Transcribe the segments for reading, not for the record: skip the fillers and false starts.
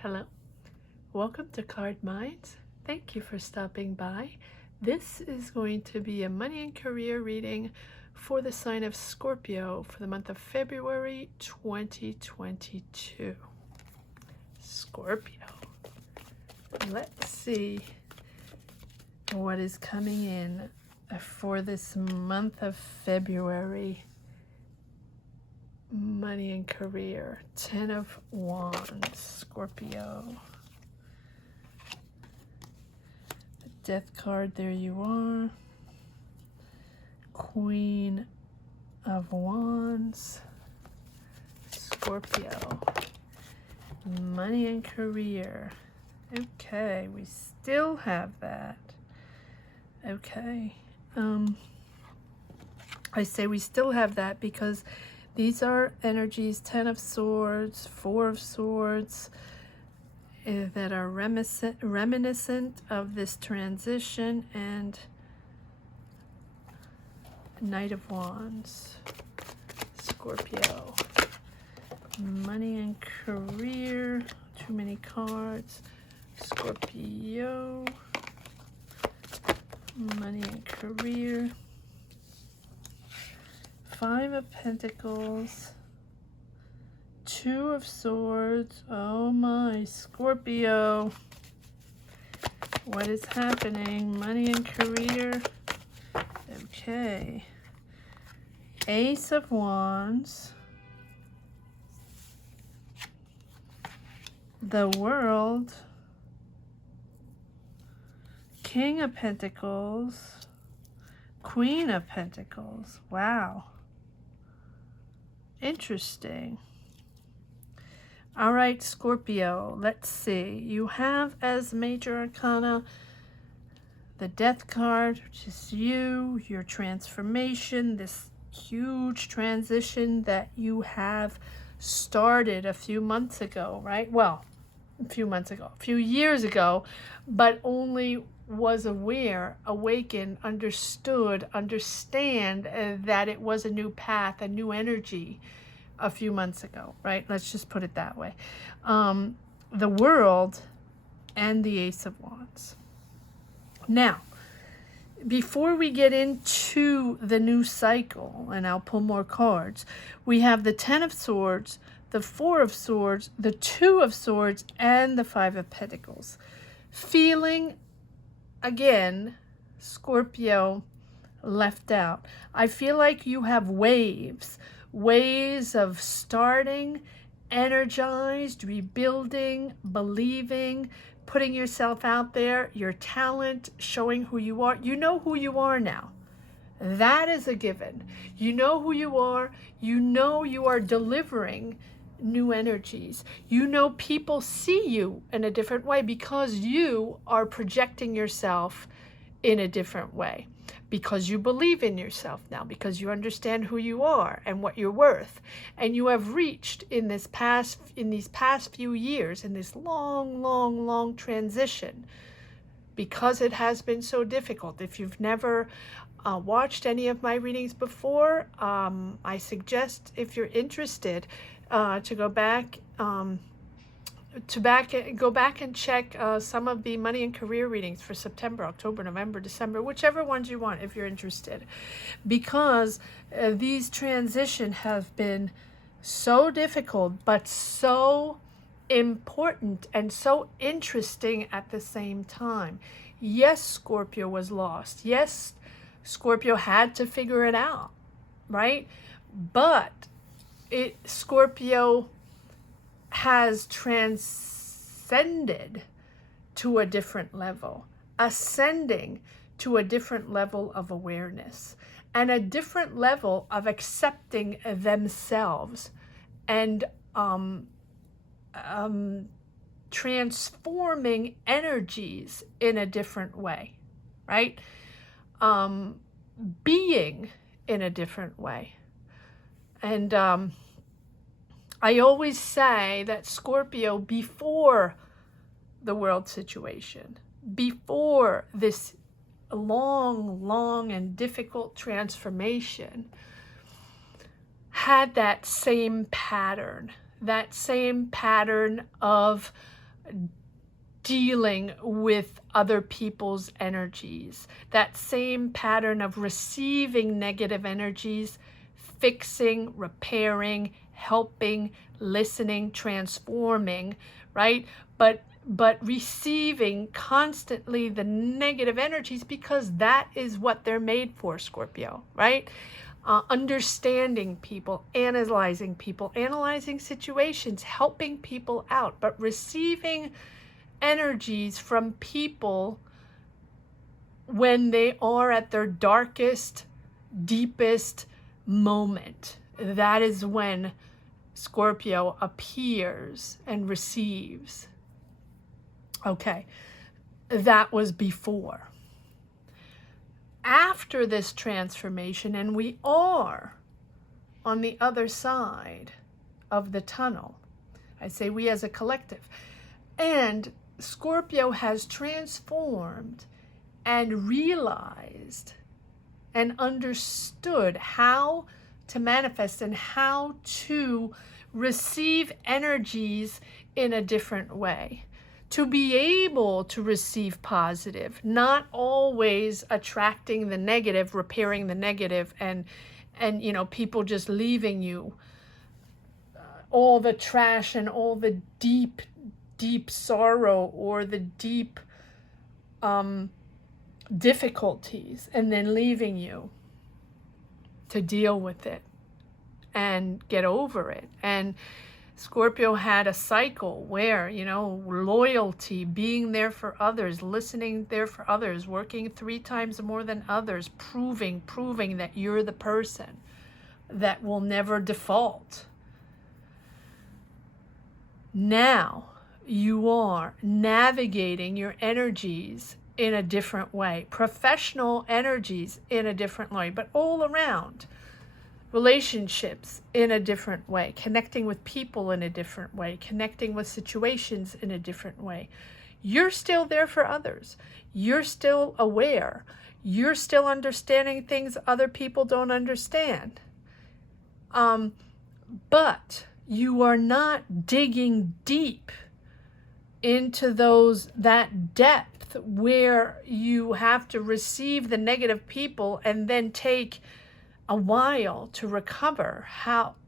Hello, welcome to Card Minds. Thank you for stopping by. This is going to be a money and career reading for the sign of Scorpio for the month of February 2022. Scorpio. Let's see what is coming in for this month of February. Money and career. 10 of Wands, Scorpio. The Death card, there you are. Queen of Wands, Scorpio. Money and career. Okay, we still have that. Okay. I say we still have that because these are energies, 10 of Swords, 4 of Swords, that are reminiscent of this transition, and Knight of Wands, Scorpio. Money and career, too many cards, Scorpio. Money and career. 5 of Pentacles, 2 of Swords. Oh my, Scorpio. What is happening? Money and career. Okay. Ace of Wands. The World. King of Pentacles. Queen of Pentacles. Wow. Interesting. All right, Scorpio, let's see. You have as major arcana the Death card, which is you, your transformation, this huge transition that you have started a few months ago, right? Well, a few years ago, but only was aware, awakened, understand that it was a new path, a new energy a few months ago, right? Let's just put it that way. The World and the Ace of Wands. Now, before we get into the new cycle, and I'll pull more cards, we have the 10 of Swords, the 4 of Swords, the 2 of Swords, and the 5 of Pentacles. Feeling, again, Scorpio, left out. I feel like you have waves of starting, energized, rebuilding, believing, putting yourself out there, your talent, showing who you are. You know who you are now. That is a given. You know who you are. You know you are delivering new energies. You know people see you in a different way because you are projecting yourself in a different way, because you believe in yourself now, because you understand who you are and what you're worth, and you have reached in these past few years, in this long transition, because it has been so difficult. If you've never watched any of my readings before, I suggest, if you're interested, to go back and check some of the money and career readings for September, October, November, December, whichever ones you want if you're interested, because these transitions have been so difficult but so important and so interesting at the same time. Yes, Scorpio was lost. Yes, Scorpio had to figure it out, right? But Scorpio has transcended to a different level, ascending to a different level of awareness and a different level of accepting themselves and transforming energies in a different way, right? Being in a different way. And I always say that Scorpio, before the world situation, before this long and difficult transformation, had that same pattern of dealing with other people's energies. That same pattern of receiving negative energies, fixing, repairing, helping, listening, transforming, right? But receiving constantly the negative energies, because that is what they're made for, Scorpio, right? Understanding people, analyzing situations, helping people out, but receiving energies from people when they are at their darkest, deepest moment. That is when Scorpio appears and receives. Okay, that was before. After this transformation, and we are on the other side of the tunnel. I say we as a collective. And Scorpio has transformed and realized and understood how to manifest and how to receive energies in a different way. To be able to receive positive, not always attracting the negative, repairing the negative, and you know, people just leaving you all the trash and all the deep sorrow or the deep difficulties, and then leaving you to deal with it and get over it. And Scorpio had a cycle where, you know, loyalty, being there for others, listening there for others, working 3 times more than others, proving that you're the person that will never default. Now you are navigating your energies in a different way, professional energies in a different way, but all around. Relationships in a different way, connecting with people in a different way, connecting with situations in a different way. You're still there for others. You're still aware. You're still understanding things other people don't understand. But you are not digging deep into that depth where you have to receive the negative people and then take a while to recover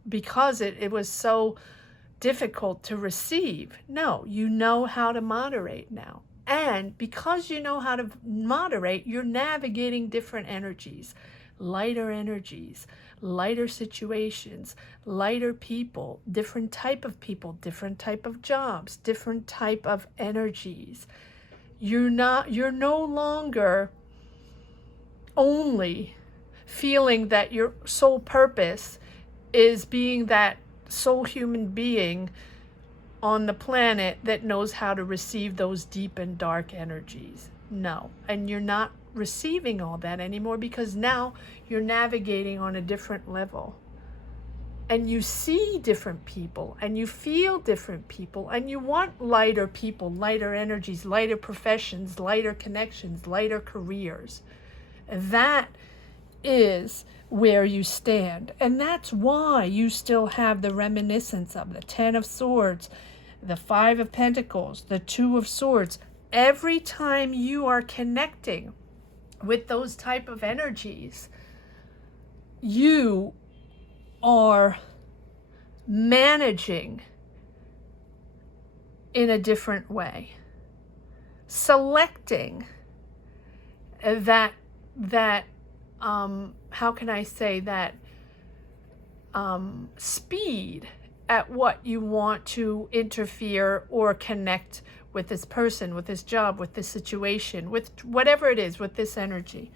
because it was so difficult to receive. No, you know how to moderate now. And because you know how to moderate, you're navigating different energies, lighter situations, lighter people, different type of jobs, different type of energies. You're no longer only feeling that your sole purpose is being that sole human being on the planet that knows how to receive those deep and dark energies. No, and you're not receiving all that anymore, because now you're navigating on a different level. And you see different people, and you feel different people, and you want lighter people, lighter energies, lighter professions, lighter connections, lighter careers. That is where you stand. And that's why you still have the reminiscence of the 10 of Swords, the 5 of Pentacles, the 2 of Swords. Every time you are connecting with those type of energies, you are managing in a different way, selecting that how can I say that speed at what you want to interfere or connect with this person, with this job, with this situation, with whatever it is, with this energy.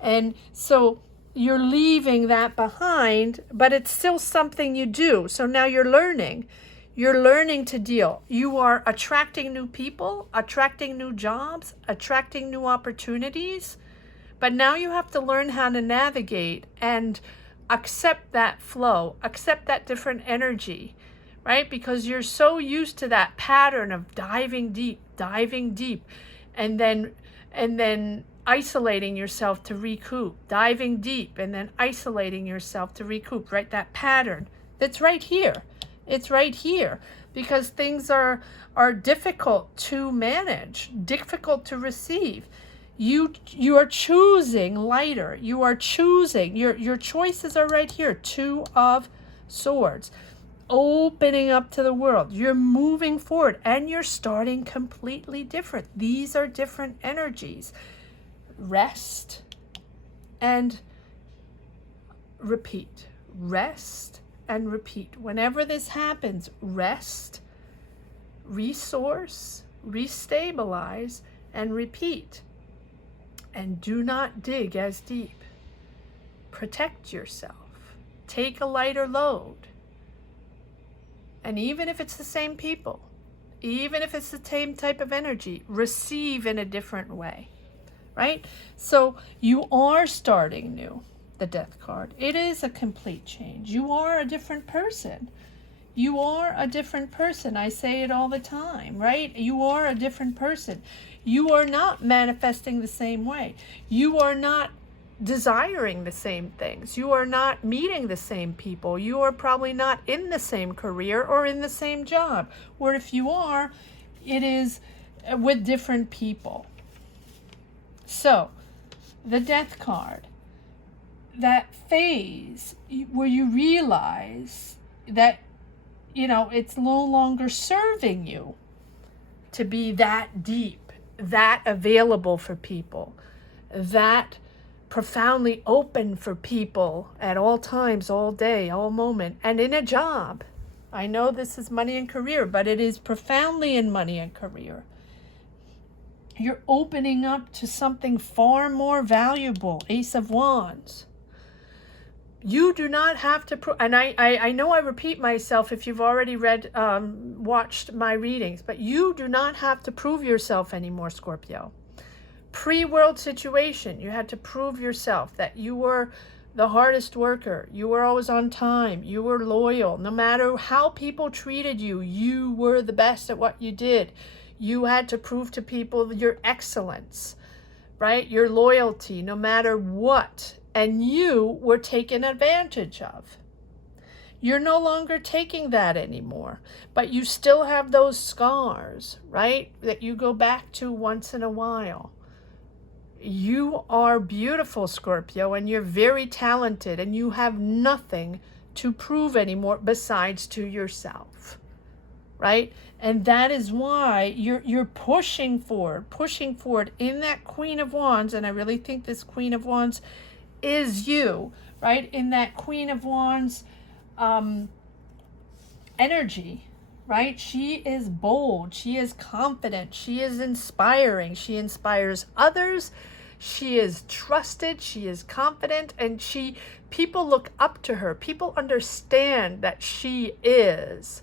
And so you're leaving that behind, but it's still something you do. So now you're learning to deal. You are attracting new people, attracting new jobs, attracting new opportunities. But now you have to learn how to navigate and accept that flow, accept that different energy, right? Because you're so used to that pattern of diving deep, and then isolating yourself to recoup, diving deep, and then isolating yourself to recoup, right? That pattern that's right here It's right here, because things are difficult to manage, difficult to receive. You are choosing lighter. You are choosing. Your choices are right here. Two of Swords. Opening up to the world. You're moving forward and you're starting completely different. These are different energies. Rest and repeat. Rest and repeat. Whenever this happens, rest, resource, restabilize, and repeat. And do not dig as deep. Protect yourself. Take a lighter load. And even if it's the same people, even if it's the same type of energy, receive in a different way, right? So you are starting new, the Death card. It is a complete change. You are a different person. You are a different person. I say it all the time, right? You are a different person. You are not manifesting the same way. You are not desiring the same things. You are not meeting the same people. You are probably not in the same career or in the same job. Or if you are, it is with different people. So, the Death card, that phase where you realize that, it's no longer serving you to be that deep, that available for people, that profoundly open for people at all times, all day, all moment, and in a job. I know this is money and career, but it is profoundly in money and career. You're opening up to something far more valuable. Ace of Wands. You do not have to prove, and I know I repeat myself if you've already watched my readings, but you do not have to prove yourself anymore, Scorpio. Pre-world situation, you had to prove yourself that you were the hardest worker, you were always on time, you were loyal. No matter how people treated you, you were the best at what you did. You had to prove to people your excellence, right? Your loyalty, no matter what. And you were taken advantage of. You're no longer taking that anymore, but you still have those scars, right? That you go back to once in a while. You are beautiful, Scorpio, and you're very talented, and you have nothing to prove anymore besides to yourself, right? And that is why you're pushing forward in that Queen of Wands. And I really think this Queen of Wands is you, right? In that Queen of Wands energy, right? She is bold, she is confident, she is inspiring, she inspires others, she is trusted, she is confident, and people look up to her. People understand that she is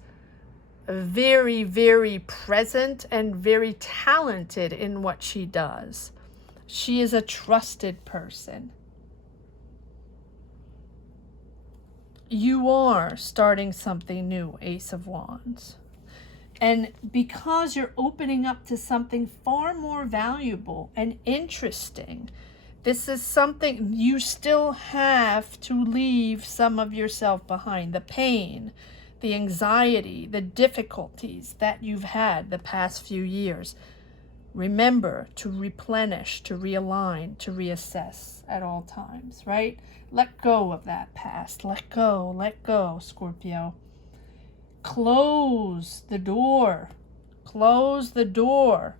very, very present and very talented in what she does. She is a trusted person. You are starting something new, Ace of Wands. And because you're opening up to something far more valuable and interesting, this is something you still have to leave some of yourself behind. The pain, the anxiety, the difficulties that you've had the past few years. Remember to replenish, to realign, to reassess at all times, right? Let go of that past. Let go, Scorpio. Close the door. Close the door.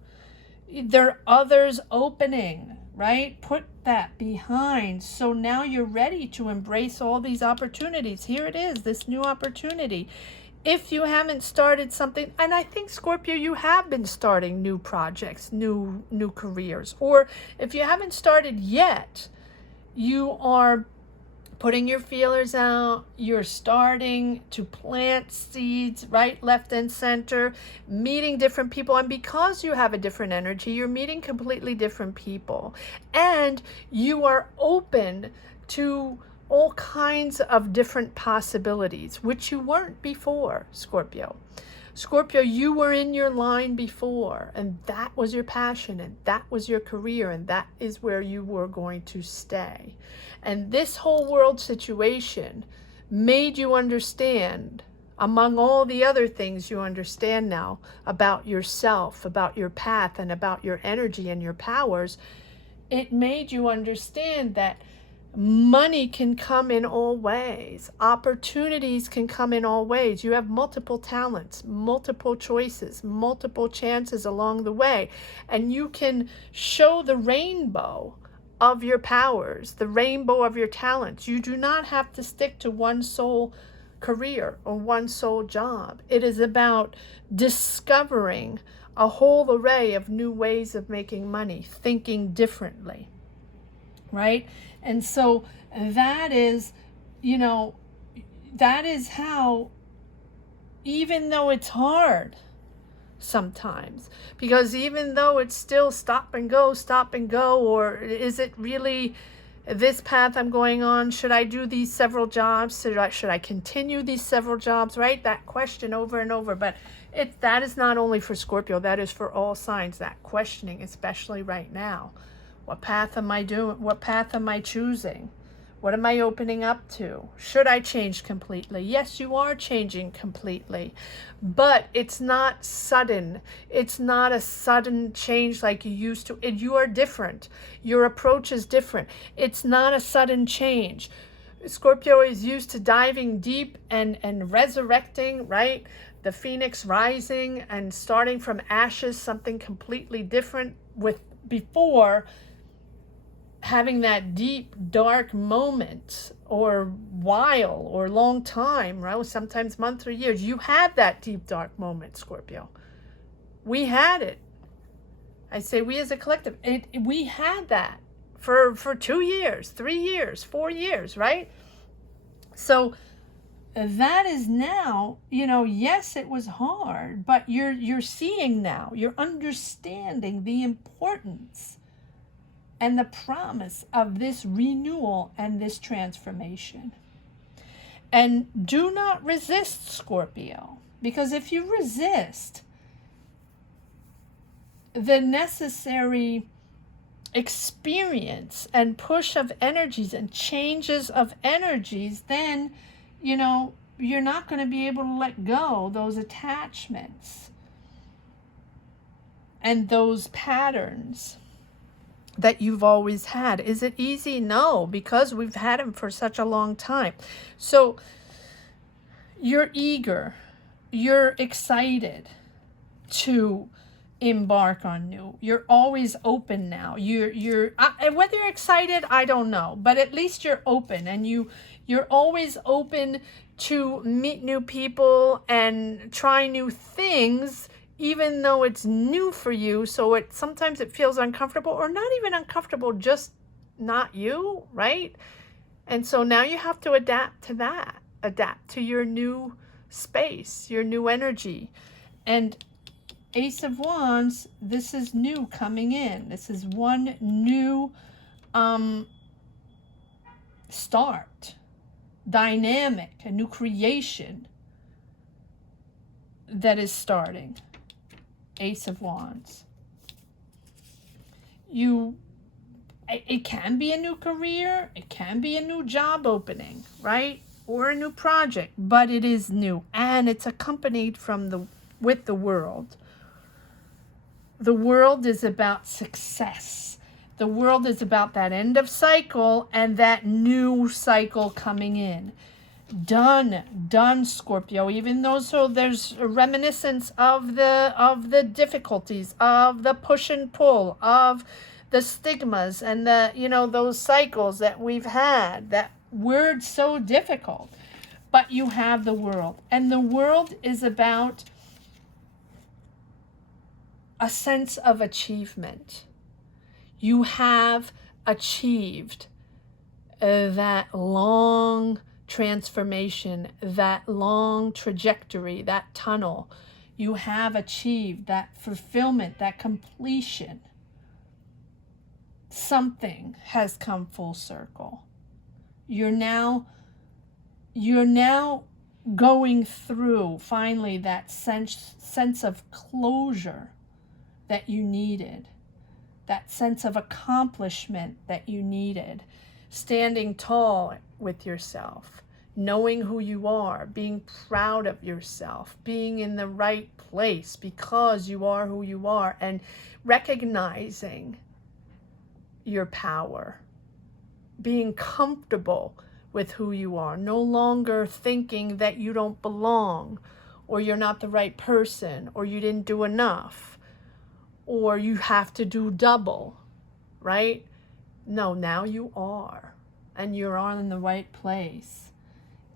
There are others opening, right? Put that behind. So now you're ready to embrace all these opportunities. Here it is, this new opportunity. If you haven't started something, and I think, Scorpio, you have been starting new projects, new careers, or if you haven't started yet, you are putting your feelers out, you're starting to plant seeds, right, left and center, meeting different people. And because you have a different energy, you're meeting completely different people. And you are open to all kinds of different possibilities, which you weren't before, Scorpio. Scorpio, you were in your line before, and that was your passion, and that was your career, and that is where you were going to stay. And this whole world situation made you understand Among all the other things you understand now about yourself, about your path, and about your energy and your powers, it made you understand that money can come in all ways. Opportunities can come in all ways. You have multiple talents, multiple choices, multiple chances along the way. And you can show the rainbow of your powers, the rainbow of your talents. You do not have to stick to one sole career or one sole job. It is about discovering a whole array of new ways of making money, thinking differently, right? And so that is, that is how, even though it's hard sometimes, because even though it's still stop and go, or is it really this path I'm going on? Should I do these several jobs? Should I continue these several jobs, right? That question over and over. But that is not only for Scorpio, that is for all signs, that questioning, especially right now. What path am I doing? What path am I choosing? What am I opening up to? Should I change completely? Yes, you are changing completely, but it's not sudden. It's not a sudden change like you used to. You are different. Your approach is different. It's not a sudden change. Scorpio is used to diving deep and resurrecting, right? The phoenix rising and starting from ashes, something completely different with before having that deep, dark moment or while or long time, right? Sometimes months or years. You had that deep, dark moment, Scorpio. We had it. I say we as a collective. We had that for 2 years, 3 years, 4 years, right? So that is now, yes, it was hard, but you're seeing now, you're understanding the importance and the promise of this renewal and this transformation. And do not resist, Scorpio, because if you resist the necessary experience and push of energies and changes of energies, then, you're not going to be able to let go those attachments and those patterns that you've always had. Is it easy? No, because we've had them for such a long time. So you're eager, you're excited to embark on new. You're always open now. You're whether you're excited, I don't know, but at least you're open, and you're always open to meet new people and try new things, even though it's new for you. So sometimes it feels uncomfortable, or not even uncomfortable, just not you, right? And so now you have to adapt to that, adapt to your new space, your new energy. And Ace of Wands, this is new coming in. This is one new start, dynamic, a new creation that is starting. Ace of Wands. It can be a new career, it can be a new job opening, right? Or a new project, but it is new, and it's accompanied with the world. The world is about success. The world is about that end of cycle and that new cycle coming in. Done, Scorpio. Even though there's a reminiscence of the difficulties, of the push and pull, of the stigmas, and those cycles that we've had. That word's so difficult, but you have the world, and the world is about a sense of achievement. You have achieved that long transformation, that long trajectory, that tunnel. You have achieved that fulfillment, that completion. Something has come full circle. You're now going through finally that sense of closure that you needed, that sense of accomplishment that you needed, standing tall with yourself. knowing who you are, being proud of yourself, being in the right place because you are who you are, and recognizing your power, being comfortable with who you are, no longer thinking that you don't belong, or you're not the right person, or you didn't do enough, or you have to do double, right? No, now you are, and you're on in the right place.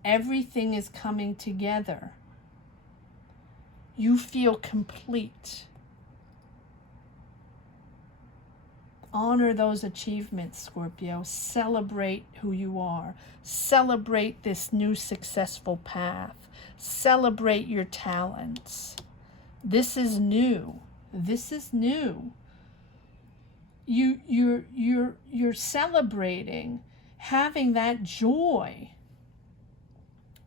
Everything is coming together. You feel complete. Honor those achievements, Scorpio. Celebrate who you are. Celebrate this new successful path. Celebrate your talents. This is new. This is new. You're celebrating having that joy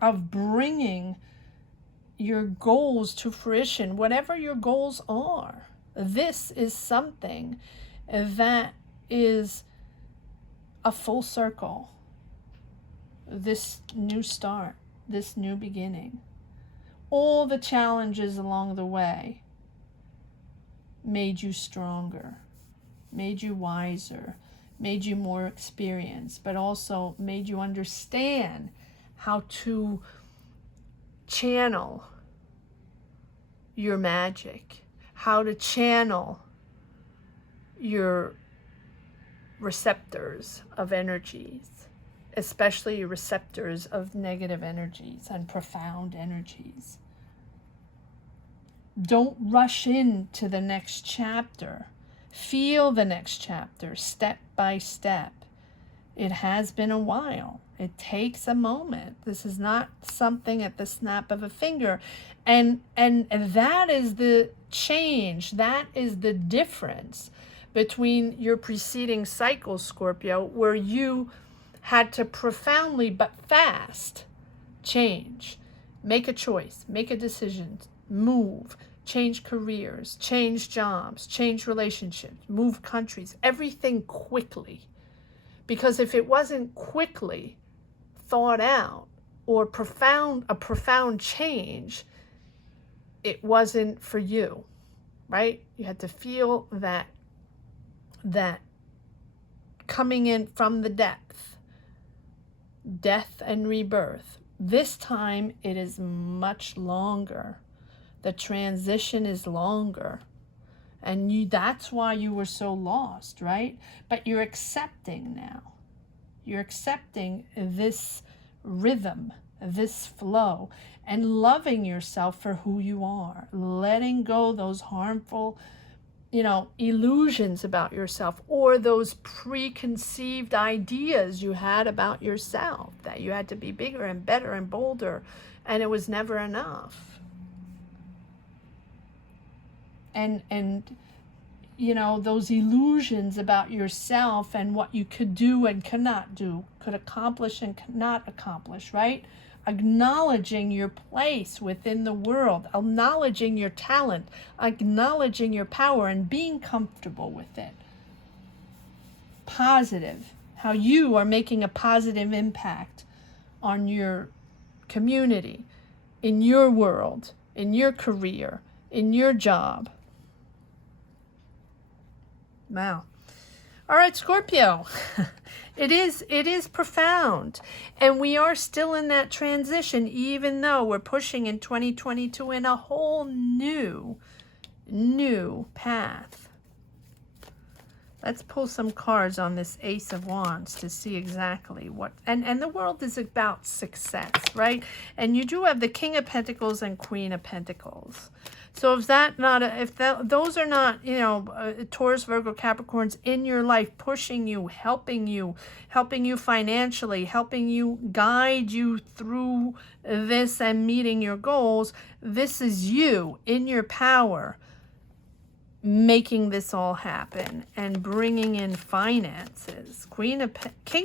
of bringing your goals to fruition, whatever your goals are. This is something that is a full circle. This new start, this new beginning. All the challenges along the way made you stronger, made you wiser, made you more experienced, but also made you understand how to channel your magic, how to channel your receptors of energies, especially receptors of negative energies and profound energies. Don't rush into the next chapter. Feel the next chapter step by step. It has been a while. It takes a moment. This is not something at the snap of a finger. And that is the change. That is the difference between your preceding cycle, Scorpio, where you had to profoundly but fast change. Make a choice. Make a decision. Move. Change careers. Change jobs. Change relationships. Move countries. Everything quickly. Because if it wasn't quickly thought out or a profound change, it wasn't for you, right? You had to feel that coming in from the depth, death and rebirth. This time it is much longer. The transition is longer. And that's why you were so lost, right? But you're accepting now. You're accepting this rhythm, this flow, and loving yourself for who you are. Letting go those harmful, illusions about yourself, or those preconceived ideas you had about yourself, that you had to be bigger and better and bolder, and it was never enough. And those illusions about yourself and what you could do and cannot do, could accomplish and cannot accomplish, right? Acknowledging your place within the world, acknowledging your talent, acknowledging your power, and being comfortable with it. Positive, how you are making a positive impact on your community, in your world, in your career, in your job. Wow. All right, Scorpio. It is profound. And we are still in that transition, even though we're pushing in 2022 in a whole new path. Let's pull some cards on this Ace of Wands to see exactly what... And the world is about success, right? And you do have the King of Pentacles and Queen of Pentacles. So those are not, Taurus, Virgo, Capricorns in your life, pushing you, helping you financially, helping you, guide you through this and meeting your goals, this is you in your power, making this all happen and bringing in finances. King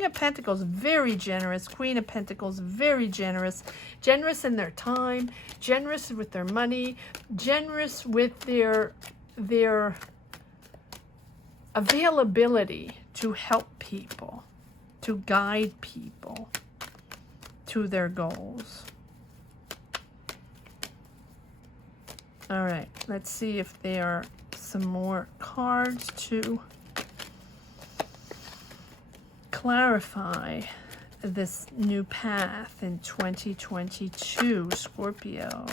of Pentacles, very generous. Queen of Pentacles, very generous. Generous in their time, generous with their money, generous with their availability to help people, to guide people. to their goals. All right, let's see if there are some more cards to clarify this new path in 2022, Scorpio.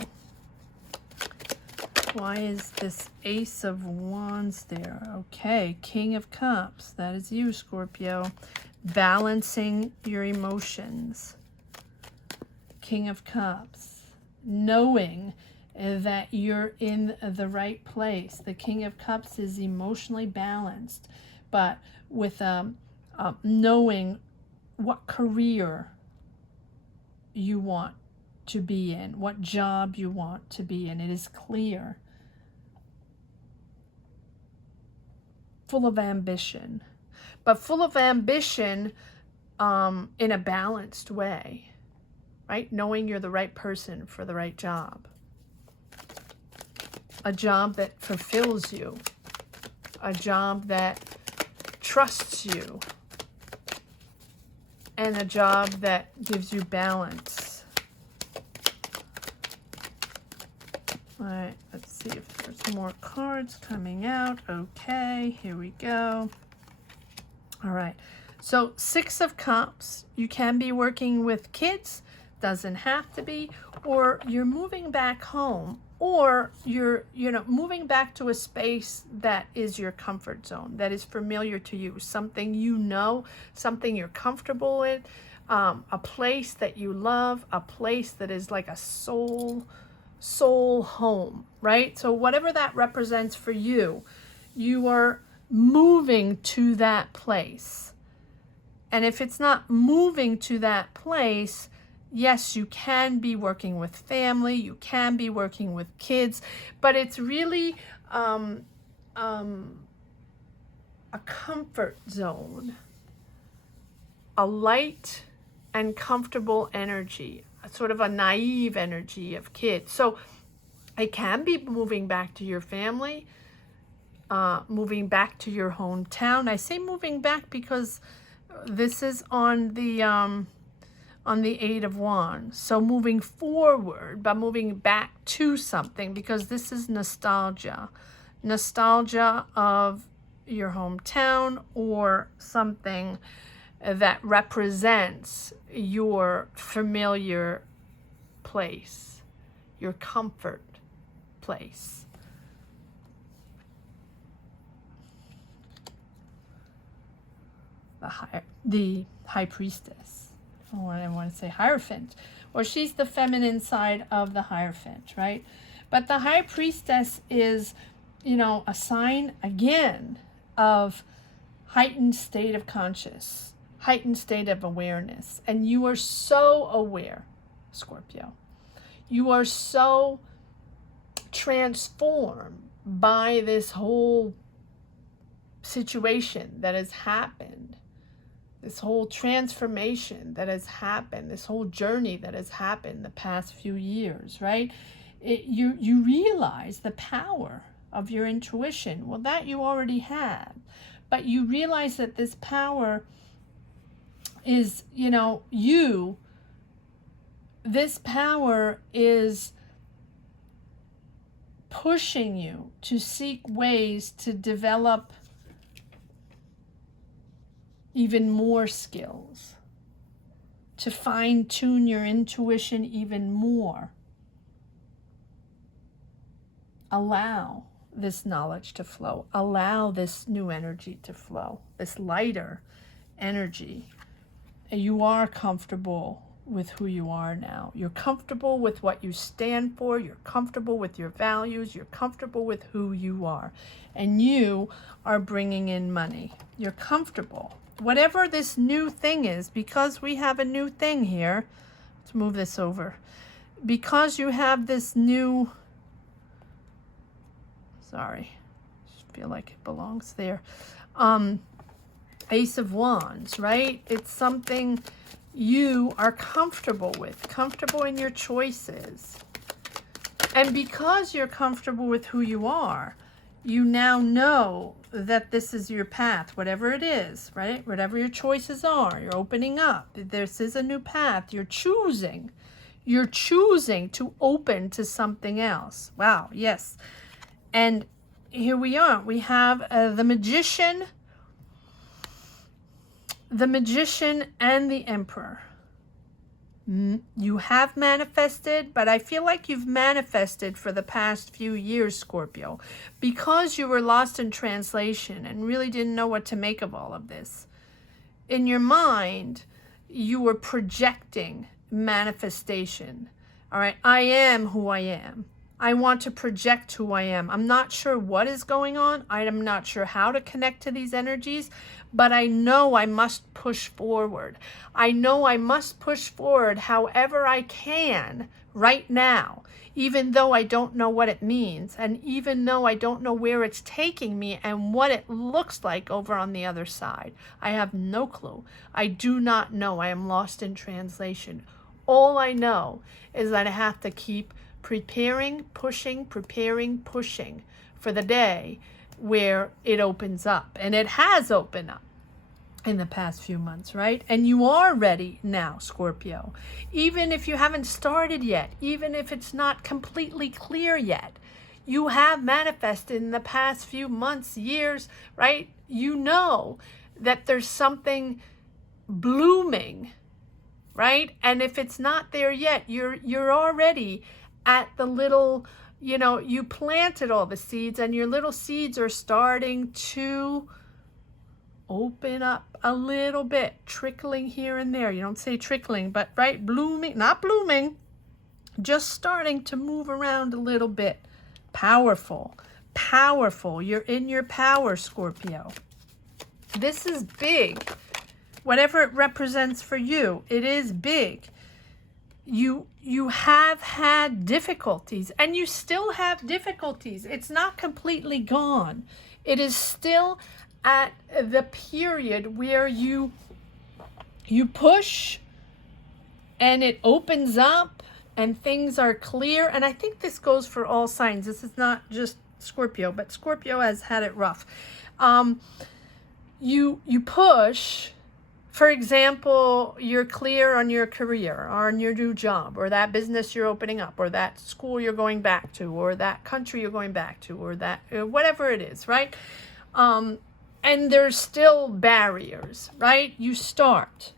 Why is this Ace of Wands there? Okay, King of Cups. That is you, Scorpio. Balancing your emotions. King of Cups. Knowing that you're in the right place. The King of Cups is emotionally balanced, but with knowing what career you want to be in, what job you want to be in. It is clear. Full of ambition, but full of ambition in a balanced way, right? Knowing you're the right person for the right job. A job that fulfills you. A job that trusts you. And a job that gives you balance. All right, let's see if there's more cards coming out. Okay, here we go. All right, so Six of Cups. You can be working with kids, doesn't have to be, or you're moving back home, or you're moving back to a space that is your comfort zone, that is familiar to you, something you know, something you're comfortable in, a place that you love, a place that is like a soul home, right? So whatever that represents for you, you are moving to that place. And if it's not moving to that place, yes, you can be working with family, you can be working with kids, but it's really a comfort zone, a light and comfortable energy, sort of a naive energy of kids. So it can be moving back to your family, moving back to your hometown. I say moving back because this is on the Eight of Wands. So moving forward, but moving back to something, because this is nostalgia. Nostalgia of your hometown or something that represents your familiar place, your comfort place. The High Priestess. I want to say Hierophant, or she's the feminine side of the Hierophant, right? But the High Priestess is, a sign again of heightened state of conscious, heightened state of awareness. And you are so aware, Scorpio. You are so transformed by this whole situation that has happened. This whole transformation that has happened, this whole journey that has happened the past few years, right? You realize the power of your intuition. Well, that you already have. But you realize that this power is, this power is pushing you to seek ways to develop even more skills, to fine-tune your intuition even more. Allow this knowledge to flow. Allow this new energy to flow, this lighter energy. You are comfortable with who you are now. You're comfortable with what you stand for. You're comfortable with your values. You're comfortable with who you are. And you are bringing in money. You're comfortable. Whatever this new thing is, because we have a new thing here, let's move this over. Because you have this new, sorry, I feel like it belongs there. Ace of Wands, right? It's something you are comfortable with, comfortable in your choices. And because you're comfortable with who you are, you now know that this is your path, whatever it is, right? Whatever your choices are, you're opening up. This is a new path. You're choosing. You're choosing to open to something else. Wow, yes. And here we are. We have the Magician and the Emperor. You have manifested, but I feel like you've manifested for the past few years, Scorpio, because you were lost in translation and really didn't know what to make of all of this. In your mind, you were projecting manifestation. All right, I am who I am. I want to project who I am. I'm not sure what is going on. I am not sure how to connect to these energies, but I know I must push forward. I know I must push forward however I can right now, even though I don't know what it means, and even though I don't know where it's taking me and what it looks like over on the other side. I have no clue. I do not know. I am lost in translation. All I know is that I have to keep preparing, pushing for the day where it opens up. And it has opened up in the past few months, right? And you are ready now, Scorpio. Even if you haven't started yet, even if it's not completely clear yet, you have manifested in the past few months, years, right? You know that there's something blooming, right? And if it's not there yet, you're already at the little, you planted all the seeds, and your little seeds are starting to open up a little bit, trickling here and there. You don't say trickling, but right, blooming, not blooming, just starting to move around a little bit. Powerful, powerful. You're in your power, Scorpio. This is big. Whatever it represents for you, it is big. You have had difficulties, and you still have difficulties. It's not completely gone. It is still at the period where you push and it opens up and things are clear. And I think this goes for all signs. This is not just Scorpio, but Scorpio has had it rough. You push. For example, you're clear on your career, or on your new job, or that business you're opening up, or that school you're going back to, or that country you're going back to, or that whatever it is, right? And there's still barriers, right? You start,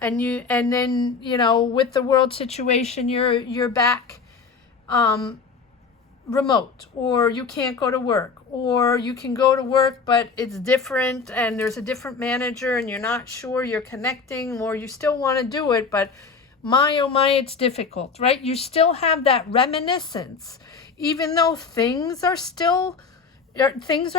and then with the world situation, you're back remote, or you can't go to work, or you can go to work but it's different and there's a different manager and you're not sure you're connecting, or you still want to do it, but my oh my, it's difficult, right? You still have that reminiscence, even though things are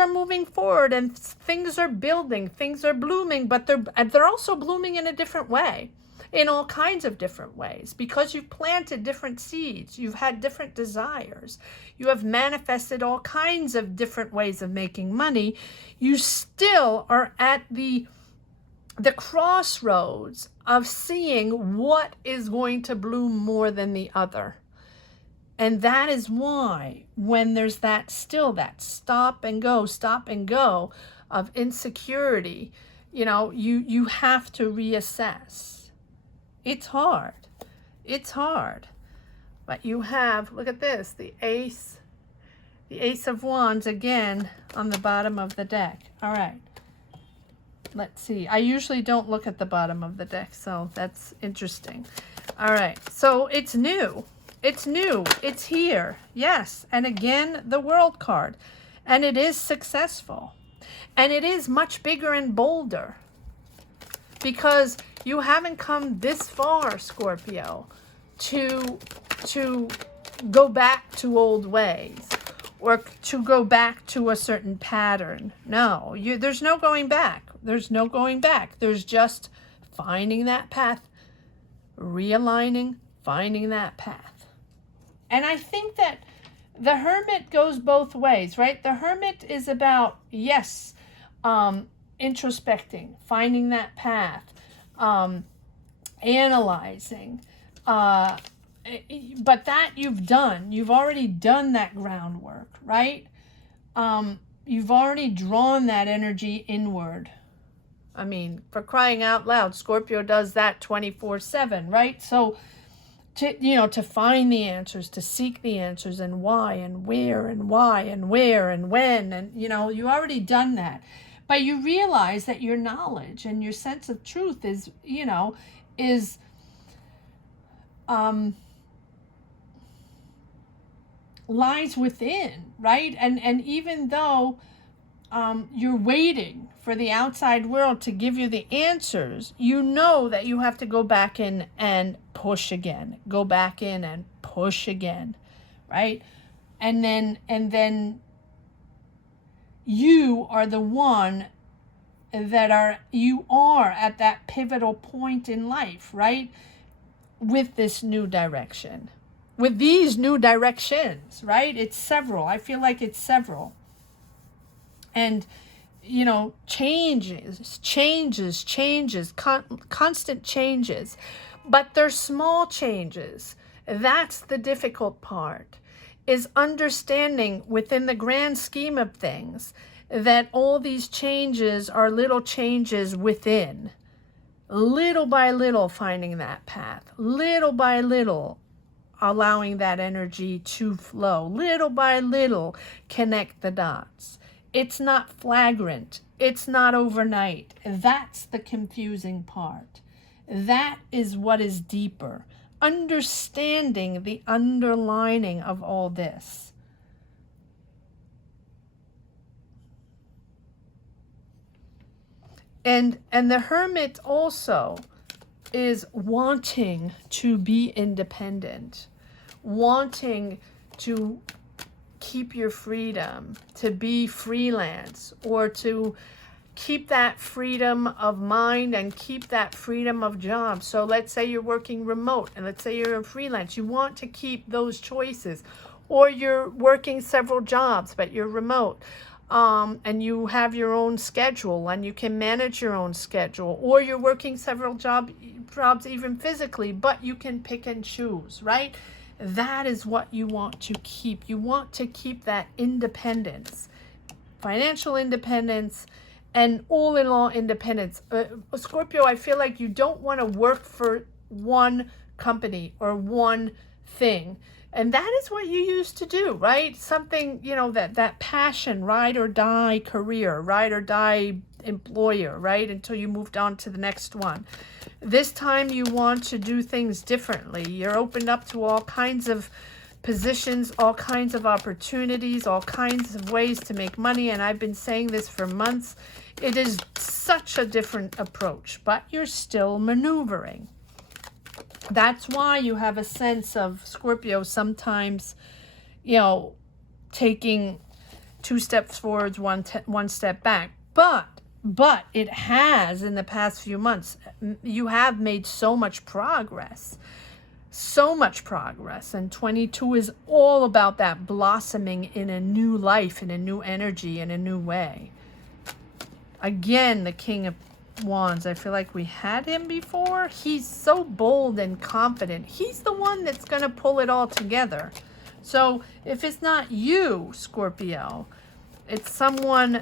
moving forward and things are building, things are blooming, but they're also blooming in a different way, in all kinds of different ways, because you've planted different seeds, you've had different desires, you have manifested all kinds of different ways of making money. You still are at the crossroads of seeing what is going to bloom more than the other. And that is why when there's that stop and go of insecurity, you have to reassess. It's hard. It's hard. But you have, look at this, the Ace of Wands again on the bottom of the deck. All right. Let's see. I usually don't look at the bottom of the deck, so that's interesting. All right. So it's new. It's new. It's here. Yes. And again, the World card. And it is successful. And it is much bigger and bolder, because you haven't come this far, Scorpio, to go back to old ways or to go back to a certain pattern. No, there's no going back. There's no going back. There's just finding that path, realigning, finding that path. And I think that the Hermit goes both ways, right? The Hermit is about, yes, introspecting, finding that path, analyzing, but that you've already done that groundwork, right? you've already drawn that energy inward. I mean, for crying out loud, Scorpio does that 24/7, right? So, to find the answers, to seek the answers, and why, and where, and why, and where, and when, and, you already done that. But you realize that your knowledge and your sense of truth is lies within, right? And even though you're waiting for the outside world to give you the answers, you know that you have to go back in and push again, go back in and push again, right? And then you are the one you are at that pivotal point in life, right? With this new direction, with these new directions, right? It's several. I feel like it's several. And, changes, constant changes. But they're small changes. That's the difficult part, is understanding within the grand scheme of things that all these changes are little changes within. Little by little finding that path. Little by little allowing that energy to flow. Little by little connect the dots. It's not flagrant. It's not overnight. That's the confusing part. That is what is deeper. Understanding the underlining of all this. And the Hermit also is wanting to be independent, wanting to keep your freedom, to be freelance, or to keep that freedom of mind and keep that freedom of job. So let's say you're working remote, and let's say you're a freelance. You want to keep those choices. Or you're working several jobs, but you're remote. And you have your own schedule and you can manage your own schedule. Or you're working several jobs even physically, but you can pick and choose, right? That is what you want to keep. You want to keep that independence, financial independence, and all in all independence. Scorpio, I feel like you don't want to work for one company or one thing. And that is what you used to do, right? Something, that passion, ride or die career, ride or die employer, right? Until you moved on to the next one. This time you want to do things differently. You're opened up to all kinds of positions, all kinds of opportunities, all kinds of ways to make money. And I've been saying this for months. It is such a different approach, but you're still maneuvering. That's why you have a sense of, Scorpio, sometimes, taking 2 steps forwards, one step back. But it has, in the past few months, you have made so much progress. So much progress. And 22 is all about that blossoming in a new life, in a new energy, in a new way. Again, the King of Wands, I feel like we had him before. He's so bold and confident. He's the one that's going to pull it all together. So if it's not you, Scorpio, it's someone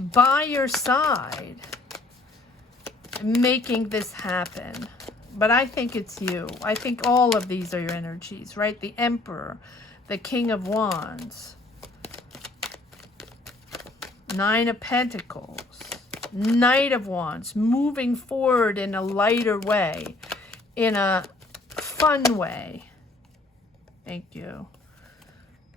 by your side making this happen. But I think it's you. I think all of these are your energies, right? The Emperor, the King of Wands, 9 of Pentacles, Knight of Wands, moving forward in a lighter way, in a fun way. Thank you.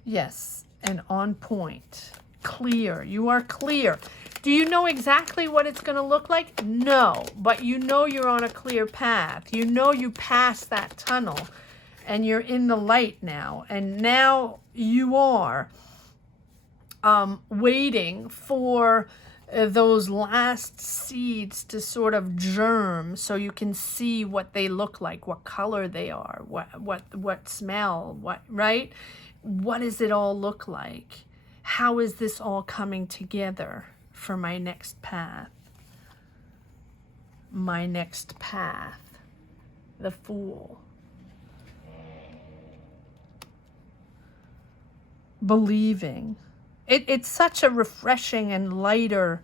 Yes, and on point. Clear. You are clear. Do you know exactly what it's going to look like? No, but you know you're on a clear path. You know you passed that tunnel and you're in the light now. And now you are waiting for those last seeds to sort of germ so you can see what they look like, what color they are, what smell, right? What does it all look like? How is this all coming together for my next path? My next path, the Fool. Believing. it's such a refreshing and lighter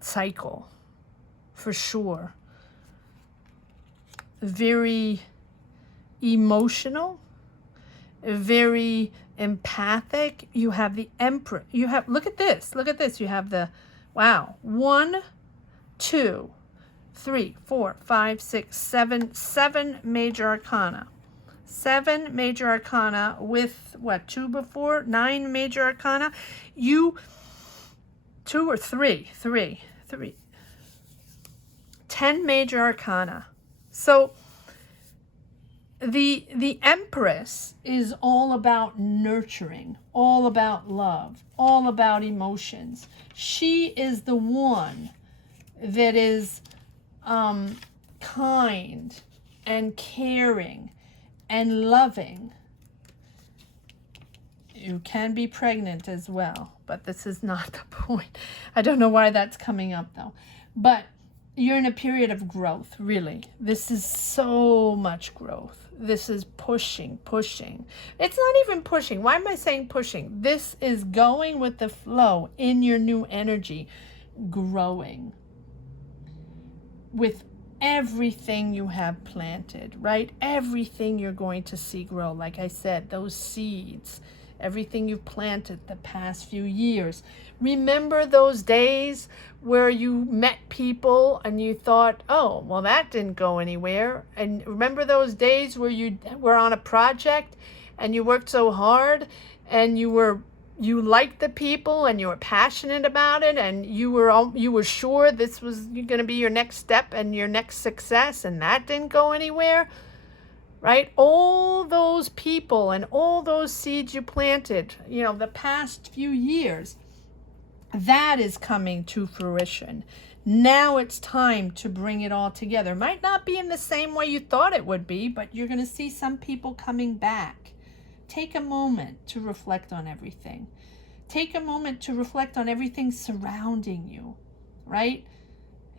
cycle, for sure. Very emotional, very empathic. You have the Emperor. You have, look at this. Look at this. You have the, wow, 1, 2, 3, 4, 5, 6, 7 major arcana. 7 major arcana with what, 2 before? 9 major arcana. You, 2 or 3, 10 major arcana. So the Empress is all about nurturing, all about love, all about emotions. She is the one that is kind and caring and loving. You can be pregnant as well, but this is not the point. I don't know why that's coming up though. But you're in a period of growth, really. This is so much growth. This is pushing. It's not even pushing. Why am I saying pushing? This is going with the flow in your new energy, growing with everything you have planted, right? Everything you're going to see grow. Like I said, those seeds, everything you've planted the past few years. Remember those days where you met people and you thought, oh, well, that didn't go anywhere. And remember those days where you were on a project and you worked so hard and you liked the people and you were passionate about it and you were sure this was going to be your next step and your next success, and that didn't go anywhere, right? All those people and all those seeds you planted, the past few years, that is coming to fruition. Now it's time to bring it all together. Might not be in the same way you thought it would be, but you're going to see some people coming back. Take a moment to reflect on everything. Take a moment to reflect on everything surrounding you, right?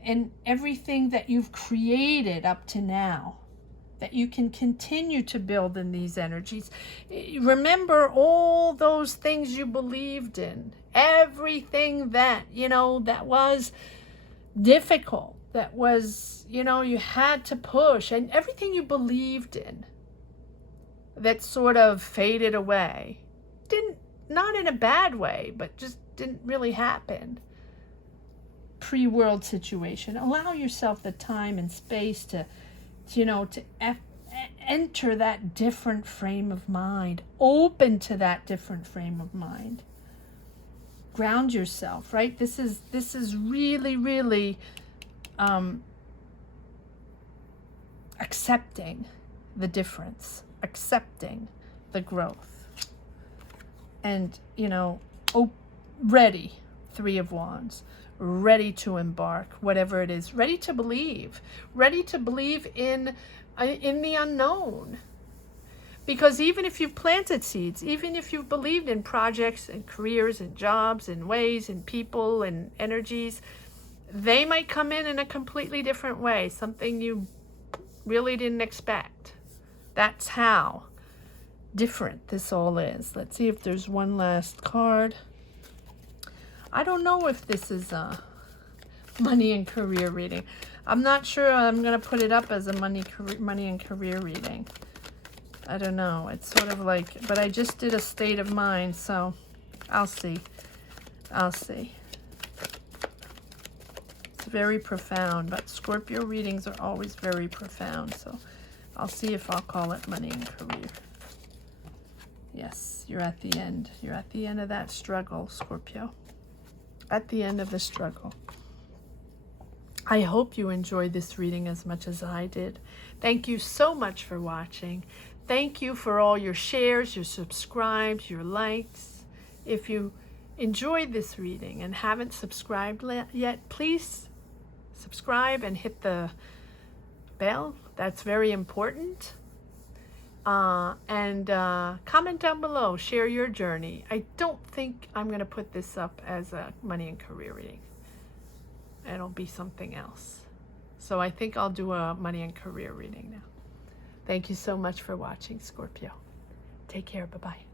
And everything that you've created up to now, that you can continue to build in these energies. Remember all those things you believed in, everything that, that was difficult, that was, you had to push, and everything you believed in that sort of faded away. Not in a bad way, but just didn't really happen. Pre-world situation. Allow yourself the time and space to enter that different frame of mind. Open to that different frame of mind. Ground yourself, right? This is really, really accepting the difference, accepting the growth. And, ready, 3 of Wands, ready to embark, whatever it is, ready to believe in the unknown. Because even if you've planted seeds, even if you've believed in projects and careers and jobs and ways and people and energies, they might come in a completely different way, something you really didn't expect. That's how different this all is. Let's see if there's one last card. I don't know if this is a money and career reading. I'm not sure I'm going to put it up as a money and career reading. I don't know. It's sort of like, but I just did a state of mind, so I'll see. It's very profound, but Scorpio readings are always very profound, so I'll see if I'll call it money and career. Yes, you're at the end. You're at the end of that struggle, Scorpio. At the end of the struggle. I hope you enjoyed this reading as much as I did. Thank you so much for watching. Thank you for all your shares, your subscribes, your likes. If you enjoyed this reading and haven't subscribed yet, please subscribe and hit the bell. That's very important. And comment down below. Share your journey. I don't think I'm going to put this up as a money and career reading. It'll be something else. So I think I'll do a money and career reading now. Thank you so much for watching, Scorpio. Take care. Bye-bye.